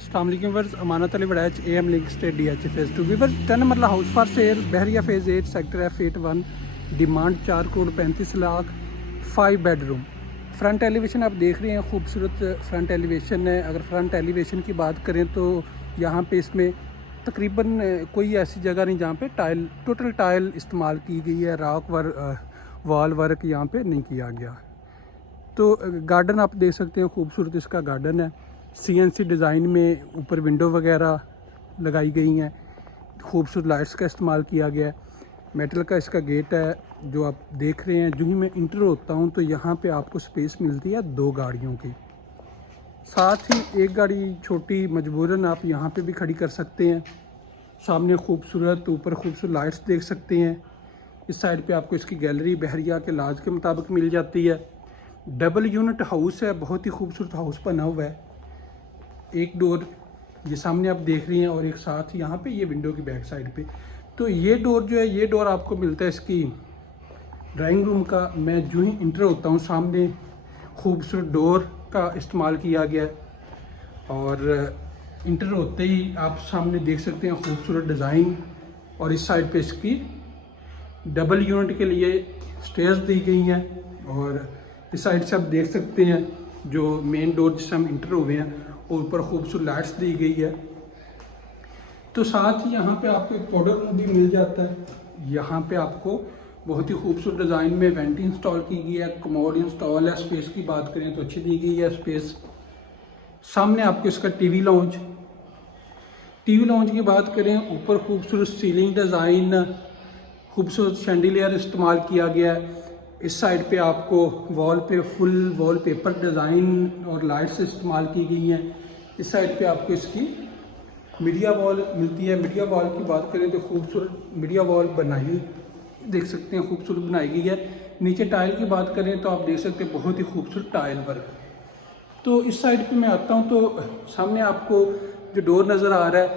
अस्सलाम वालेकुम वर्स Amanat Ali Badaich AM link state DH phase 2 viewers 10 number house for sale Bahria phase 8 sector F81 demand 4 crore 35 lakh 5 bedroom. Front elevation आप देख रहे हैं, खूबसूरत फ्रंट एलिवेशन है। अगर फ्रंट एलिवेशन की बात करें तो यहाँ पे इसमें तकरीबन कोई ऐसी जगह नहीं जहाँ पे टोटल टाइल इस्तेमाल की गई है। रॉक वॉल वर्क यहाँ पे नहीं किया गया। तो गार्डन आप देख सकते हैं, खूबसूरत इसका गार्डन है। CNC डिज़ाइन में ऊपर विंडो वगैरह लगाई गई हैं। खूबसूरत लाइट्स का इस्तेमाल किया गया है। मेटल का इसका गेट है जो आप देख रहे हैं। जो ही मैं इंटर होता हूँ तो यहाँ पे आपको स्पेस मिलती है 2 गाड़ियों की। साथ ही एक गाड़ी छोटी मजबूरन आप यहाँ पे भी खड़ी कर सकते हैं। सामने खूबसूरत ऊपर खूबसूरत लाइट्स देख सकते हैं। इस साइड पे आपको इसकी गैलरी बहरिया के लाज के मुताबिक मिल जाती है। डबल यूनिट हाउस है, बहुत ही खूबसूरत हाउस बना हुआ है। एक डोर ये सामने आप देख रही हैं और एक साथ यहाँ पे ये विंडो की बैक साइड पे। तो ये डोर जो है, ये डोर आपको मिलता है इसकी ड्राइंग रूम का। मैं जो ही इंटर होता हूँ सामने खूबसूरत डोर का इस्तेमाल किया गया है और इंटर होते ही आप सामने देख सकते हैं खूबसूरत डिज़ाइन। और इस साइड पे इसकी डबल यूनिट के लिए स्टेयर्स दी गई हैं और इस साइड से आप देख सकते हैं जो मेन डोर जिससे हम इंटर हुए हैं और ऊपर खूबसूरत लाइट्स दी गई है। तो साथ ही यहाँ पे आपको एक पाउडर रूम भी मिल जाता है। यहाँ पे आपको बहुत ही खूबसूरत डिज़ाइन में वेंटी इंस्टॉल की गई है, कमोड इंस्टॉल है। स्पेस की बात करें तो अच्छी दी गई है स्पेस। सामने आपको इसका टीवी लाउंज की बात करें, ऊपर खूबसूरत सीलिंग डिज़ाइन, खूबसूरत शैंडिलियर इस्तेमाल किया गया है। इस साइड पे आपको फुल वॉल पेपर डिज़ाइन और लाइट्स इस्तेमाल की गई हैं। इस साइड पे आपको इसकी मीडिया वॉल मिलती है। मीडिया वॉल की बात करें तो खूबसूरत मीडिया वॉल देख सकते हैं, खूबसूरत बनाई गई है। नीचे टाइल की बात करें तो आप देख सकते हैं बहुत ही खूबसूरत टाइल वर्क। तो इस साइड पे मैं आता हूँ तो सामने आपको जो डोर नज़र आ रहा है,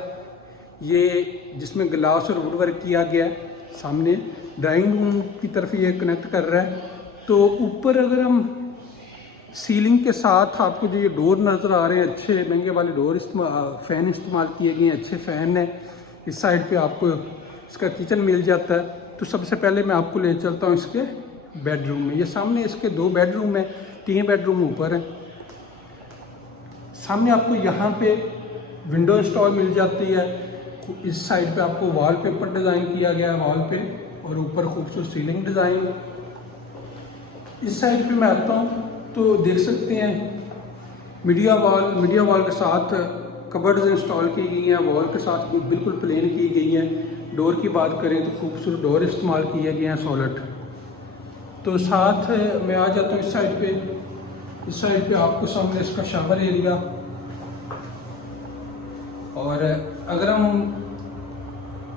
ये जिसमें ग्लास और वुड वर्क किया गया है, सामने ड्राइंग रूम की तरफ ये कनेक्ट कर रहा है। तो ऊपर अगर हम सीलिंग के साथ आपको जो ये डोर नज़र आ रहे हैं, अच्छे महंगे वाले डोर फ़ैन इस्तेमाल किए गए हैं, अच्छे फ़ैन है। इस साइड पे आपको इसका किचन मिल जाता है। तो सबसे पहले मैं आपको ले चलता हूँ इसके बेडरूम में। ये सामने इसके 2 बेडरूम है, 3 बेडरूम ऊपर है। सामने आपको यहाँ पे विंडो इंस्टॉल मिल जाती है। इस साइड पे आपको वॉलपेपर डिज़ाइन किया गया है वॉल पे और ऊपर खूबसूरत सीलिंग डिज़ाइन। इस साइड पे मैं आता हूँ तो देख सकते हैं मीडिया वॉल के साथ कबर्ड्स इंस्टॉल की गई हैं। वॉल के साथ बिल्कुल प्लेन की गई हैं। डोर की बात करें तो खूबसूरत डोर इस्तेमाल किए गए हैं सॉलिड। तो साथ मैं आ जाता हूँ इस साइड पे। इस साइड पे आपको सामने इसका शावर एरिया, और अगर हम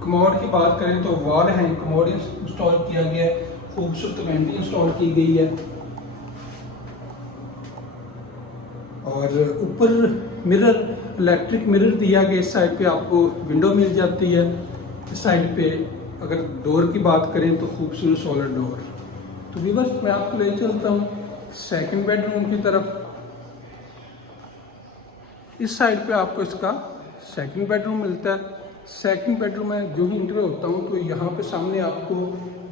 कमोड की बात करें तो वॉल है, कमोड इंस्टॉल किया गया है, खूबसूरत वेंटी इंस्टॉल की गई है। और ऊपर मिरर, इलेक्ट्रिक मिरर दिया गया। इस साइड पे आपको विंडो मिल जाती है। इस साइड पे अगर डोर की बात करें तो खूबसूरत सॉलिड डोर। तो व्यूअर्स मैं आपको ले चलता हूँ सेकंड बेडरूम की तरफ। इस साइड पे आपको इसका सेकंड बेडरूम मिलता है। सेकंड बेडरूम में जो ही इंटर होता हूँ तो यहाँ पे सामने आपको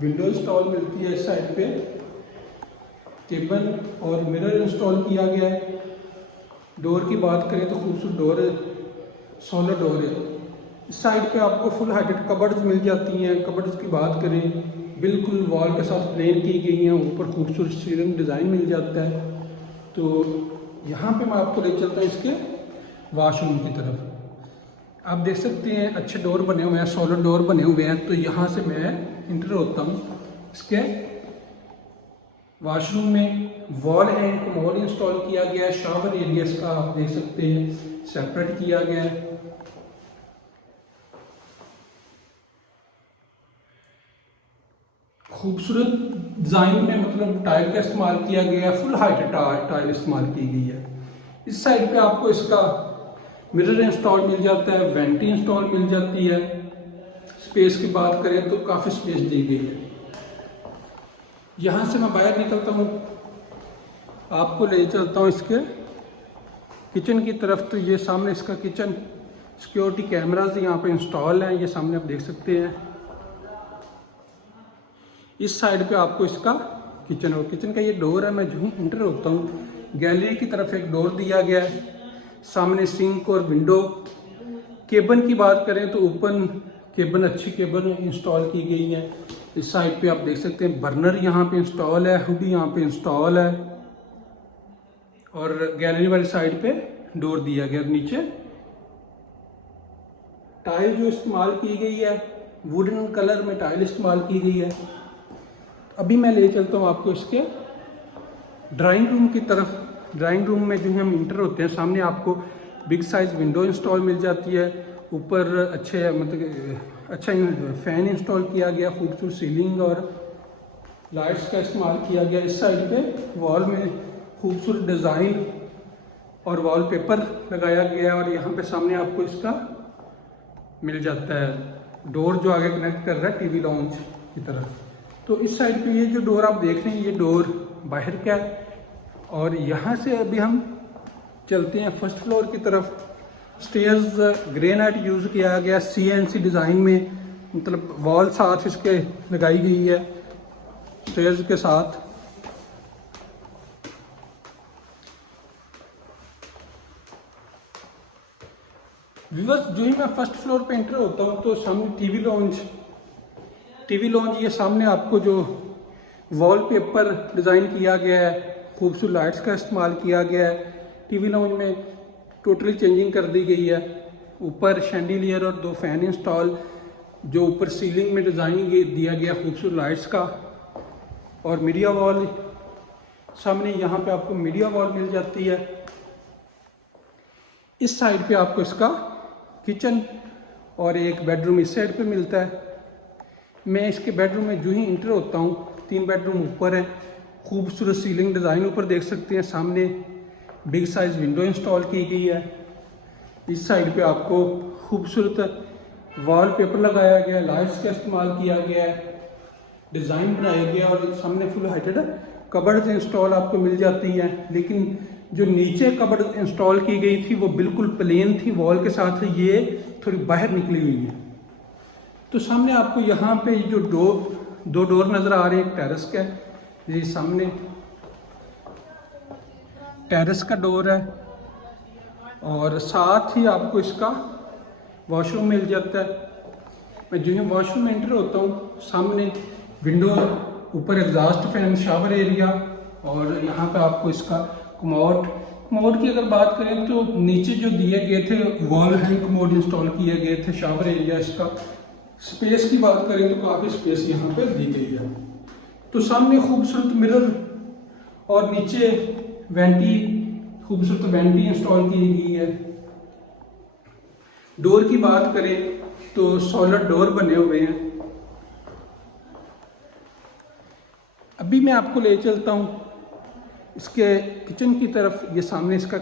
विंडो इंस्टॉल मिलती है। इस साइड पे केबल और मिरर इंस्टॉल किया गया है। डोर की बात करें तो खूबसूरत डोर है, सॉलिड डोर है। इस साइड पे आपको फुल हाइटेड कबर्ड्स मिल जाती हैं। कबर्ड्स की बात करें बिल्कुल वॉल के साथ प्लेन की गई हैं, ऊपर खूबसूरत सीलिंग डिज़ाइन मिल जाता है। तो यहाँ पे मैं आपको ले चलता हूँ इसके वॉशरूम की तरफ। आप देख सकते हैं अच्छे डोर बने हुए हैं, सॉलिड डोर बने हुए हैं। तो यहाँ से मैं इंटर होता हूँ इसके वॉशरूम में। वॉल हैंग कमोड इंस्टॉल किया गया है। शावर एरिया का आप देख सकते हैं सेपरेट किया गया है। खूबसूरत डिज़ाइन में मतलब टाइल का इस्तेमाल किया गया है, फुल हाइट टाइल इस्तेमाल की गई है। इस साइड पे आपको इसका मिरर इंस्टॉल मिल जाता है, वेंटी इंस्टॉल मिल जाती है। स्पेस की बात करें तो काफ़ी स्पेस दी गई है। यहाँ से मैं बाहर निकलता हूँ, आपको ले चलता हूँ इसके किचन की तरफ तो ये सामने इसका किचन, सिक्योरिटी कैमरास यहाँ पे इंस्टॉल हैं, ये सामने आप देख सकते हैं। इस साइड पे आपको इसका किचन और किचन का ये डोर है। मैं जो ही इंटर होता हूँ, गैलरी की तरफ एक डोर दिया गया है, सामने सिंक और विंडो। केबन की बात करें तो ओपन केबन, अच्छी केबन इंस्टॉल की गई है। इस साइड पे आप देख सकते हैं बर्नर यहाँ पे इंस्टॉल है, हुड यहाँ पे इंस्टॉल है, और गैलरी वाली साइड पे डोर दिया गया। नीचे टाइल जो इस्तेमाल की गई है, वुडन कलर में टाइल इस्तेमाल की गई है। अभी मैं ले चलता हूँ आपको इसके ड्राइंग रूम की तरफ। ड्राइंग रूम में जो हम इंटर होते हैं, सामने आपको बिग साइज विंडो इंस्टॉल मिल जाती है। ऊपर अच्छे मतलब अच्छा फैन इंस्टॉल किया गया, खूबसूरत सीलिंग और लाइट्स का इस्तेमाल किया गया। इस साइड पे वॉल में खूबसूरत डिज़ाइन और वॉलपेपर लगाया गया है, और यहाँ पे सामने आपको इसका मिल जाता है डोर जो आगे कनेक्ट कर रहा है टीवी लॉन्च की तरफ। तो इस साइड पे ये जो डोर आप देख रहे हैं, ये डोर बाहर का है। और यहाँ से अभी हम चलते हैं फर्स्ट फ्लोर की तरफ। स्टेयर्स ग्रेनाइट यूज़ किया गया, CNC डिज़ाइन में, मतलब वॉल साथ इसके लगाई गई है स्टेयर्स के साथ। व्यूअर्स, जो ही मैं फर्स्ट फ्लोर पे एंटर होता हूँ तो सामने टीवी लॉन्च ये सामने आपको जो वॉलपेपर डिज़ाइन किया गया है, खूबसूरत लाइट्स का इस्तेमाल किया गया है। टीवी लॉन्च में टोटली चेंजिंग कर दी गई है। ऊपर शैंडिलियर और 2 फैन इंस्टॉल, जो ऊपर सीलिंग में डिज़ाइन दिया गया खूबसूरत लाइट्स का। और मीडिया वॉल सामने, यहाँ पे आपको मीडिया वॉल मिल जाती है। इस साइड पे आपको इसका किचन और एक बेडरूम इस साइड पे मिलता है। मैं इसके बेडरूम में जो ही इंटर होता हूँ, 3 बेडरूम ऊपर है, खूबसूरत सीलिंग डिज़ाइन ऊपर देख सकते हैं। सामने बिग साइज विंडो इंस्टॉल की गई है। इस साइड पे आपको खूबसूरत वॉलपेपर लगाया गया, लाइट्स का इस्तेमाल किया गया है, डिज़ाइन बनाया गया, और सामने फुल हाइटेड कबर्ड इंस्टॉल आपको मिल जाती हैं। लेकिन जो नीचे कबर्ड इंस्टॉल की गई थी वो बिल्कुल प्लेन थी, वॉल के साथ ये थोड़ी बाहर निकली हुई है। तो सामने आपको यहाँ पे जो दो डोर नज़र आ रहे हैं, एक टेरेस का है, ये सामने टेरेस का डोर है, और साथ ही आपको इसका वॉशरूम मिल जाता है। मैं जो ही वॉशरूम में एंटर होता हूँ, सामने विंडो, ऊपर एग्जॉस्ट फैन, शावर एरिया, और यहाँ पे आपको इसका कमोड की अगर बात करें तो नीचे जो दिए गए थे वॉल हैंग कमोड इंस्टॉल किए गए थे। शावर एरिया, इसका स्पेस की बात करें तो काफ़ी स्पेस यहाँ पे दी गई है। तो सामने खूबसूरत मिरर और नीचे खूबसूरत वेंटी इंस्टॉल की गई है। डोर की बात करें तो सॉलिड डोर बने हुए हैं। अभी मैं आपको ले चलता हूँ इसके किचन की तरफ। ये सामने इसका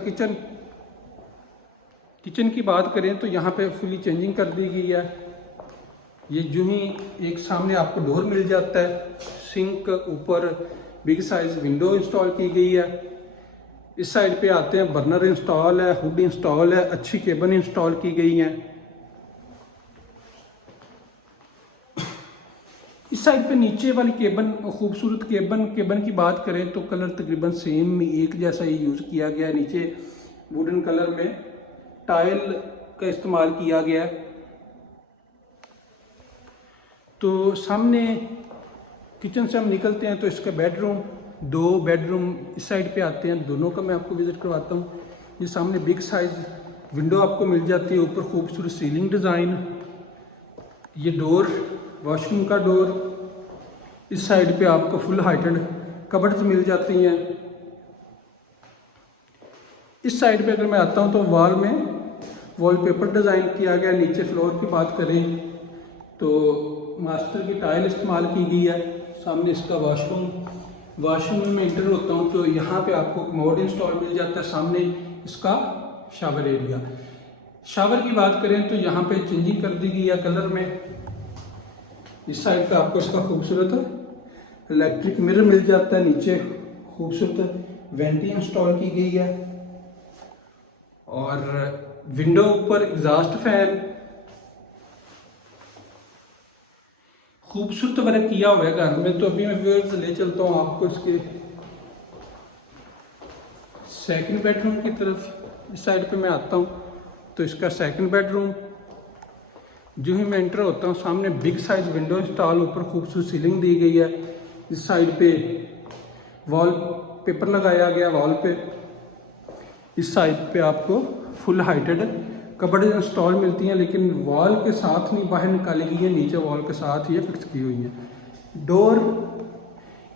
किचन की बात करें तो यहाँ पे फुली चेंजिंग कर दी गई है। ये जो ही एक सामने आपको डोर मिल जाता है, सिंक, ऊपर बिग साइज विंडो इंस्टॉल की गई है। इस साइड पे आते हैं, बर्नर इंस्टॉल है, हुड इंस्टॉल है, अच्छी केबन इंस्टॉल की गई है। इस साइड पे नीचे वाली केबन, खूबसूरत केबन की बात करें तो कलर तकरीबन सेम एक जैसा ही यूज़ किया गया है। नीचे वुडन कलर में टाइल का इस्तेमाल किया गया है। तो सामने किचन से हम निकलते हैं तो इसका दो बेडरूम इस साइड पे आते हैं, दोनों का मैं आपको विज़िट करवाता हूँ। ये सामने बिग साइज विंडो आपको मिल जाती है, ऊपर खूबसूरत सीलिंग डिज़ाइन। ये डोर, वॉशरूम का डोर। इस साइड पे आपको फुल हाइटेड कबर्ड्स मिल जाती हैं। इस साइड पे अगर मैं आता हूँ तो वॉल में वॉलपेपर डिज़ाइन किया गया। नीचे फ्लोर की बात करें तो मास्टर की टाइल इस्तेमाल की गई है। सामने इसका वॉशरूम में इंटर होता हूँ तो यहाँ पे आपको कमोड इंस्टॉल मिल जाता है। सामने इसका शावर एरिया। शावर की बात करें तो यहाँ पे चेंजिंग कर दी गई है कलर में। इस साइड पे आपको इसका खूबसूरत इलेक्ट्रिक मिरर मिल जाता है। नीचे खूबसूरत वेंटी इंस्टॉल की गई है। और विंडो ऊपर एग्जॉस्ट फैन, खूबसूरत वर्क किया हुआ है घर में। तो अभी मैं व्यूअर्स ले चलता हूँ आपको इसके सेकंड बेडरूम की तरफ। इस साइड पे मैं आता हूँ तो इसका सेकंड बेडरूम, जो ही मैं एंटर होता हूँ सामने बिग साइज विंडो इंस्टॉल, ऊपर खूबसूरत सीलिंग दी गई है। इस साइड पे वॉल पेपर लगाया गया वॉल पे। इस साइड पे आपको फुल हाइटेड कबर्ड इंस्टॉल मिलती हैं, लेकिन वॉल के साथ नहीं बाहर निकाली गई है, नीचे वॉल के साथ ही फिक्स की हुई है। डोर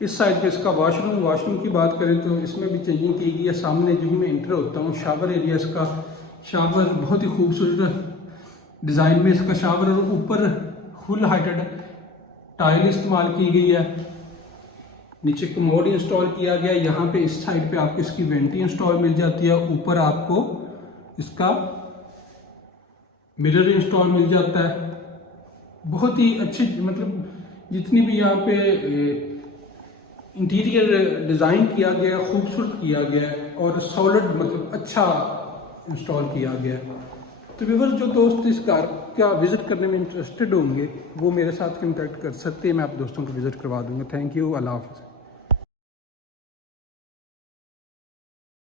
इस साइड पे इसका वॉशरूम की बात करें तो इसमें भी चेंजिंग की गई है। सामने जो ही मैं एंटर होता हूँ शावर एरिया, इसका शावर बहुत ही खूबसूरत डिज़ाइन में इसका शावर, और ऊपर फुल हाइटेड टाइल इस्तेमाल की गई है। नीचे कमोड इंस्टॉल किया गया। यहाँ पे इस साइड पे आपको इसकी वेंटी इंस्टॉल मिल जाती है। ऊपर आपको इसका मिरर इंस्टॉल मिल जाता है। बहुत ही अच्छी, मतलब जितनी भी यहाँ पे इंटीरियर डिज़ाइन किया गया, खूबसूरत किया गया है और सॉलिड, मतलब अच्छा इंस्टॉल किया गया है। तो व्यूअर्स, जो दोस्त इस घर का विज़िट करने में इंटरेस्टेड होंगे वो मेरे साथ कॉन्टैक्ट कर सकते हैं। मैं आप दोस्तों को विज़िट करवा दूंगा। थैंक यू, अल्लाह हाफ़िज़।